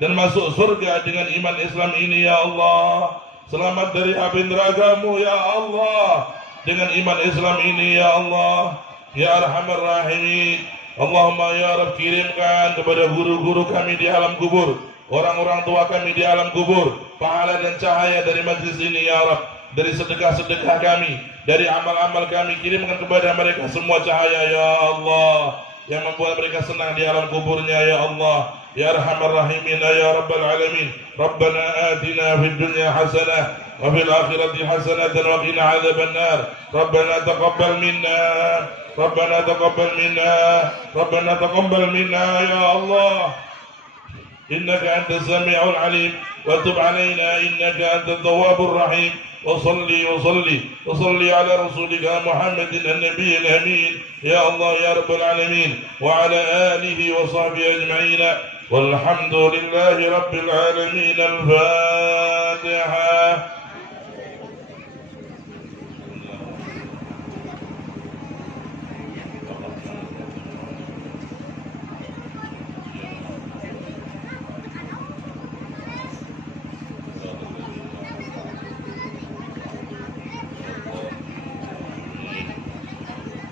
dan masuk surga dengan iman Islam ini ya Allah. Selamat dari api neraka-Mu ya Allah dengan iman Islam ini ya Allah. Ya Arhamar Rahimin, Allahumma ya Rabb, kirimkan kepada guru-guru kami di alam kubur orang-orang tua kami di alam kubur, pahala dan cahaya dari majlis ini ya Rabb, dari sedekah-sedekah kami, dari amal-amal kami, kirimkan kepada mereka semua cahaya ya Allah, yang membuat mereka senang di alam kuburnya ya Allah, ya Arhamar Rahimin ya Rabbal Alamin. Rabbana atina fid dunya hasanah wa fil akhirati hasanah wa qina adzaban nar. Rabbana taqabbal minna, Rabbana taqabbal minna, Rabbana taqabbal minna ya Allah. إنك أنت السميع العليم وتب علينا إنك أنت التواب الرحيم وصلي على رسولك محمد النبي الأمين يا الله يا رب العالمين وعلى آله وصحبه أجمعين والحمد لله رب العالمين. الفاتحة.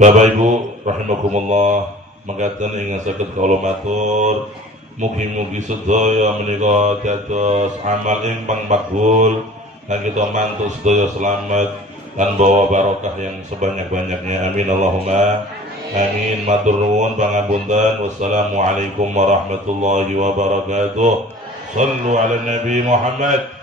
Bapak Ibu rahimakumullah, mangkaten ingkang saged kula matur, mugi-mugi sedaya menika dados amal ingkang makbul lan kita mantuk sedaya selamat dan bawa barokah yang sebanyak-banyaknya. Amin Allahumma amin. Matur nuwun pangapunten. Wassalamualaikum warahmatullahi wabarakatuh. Shallu ala Nabi Muhammad.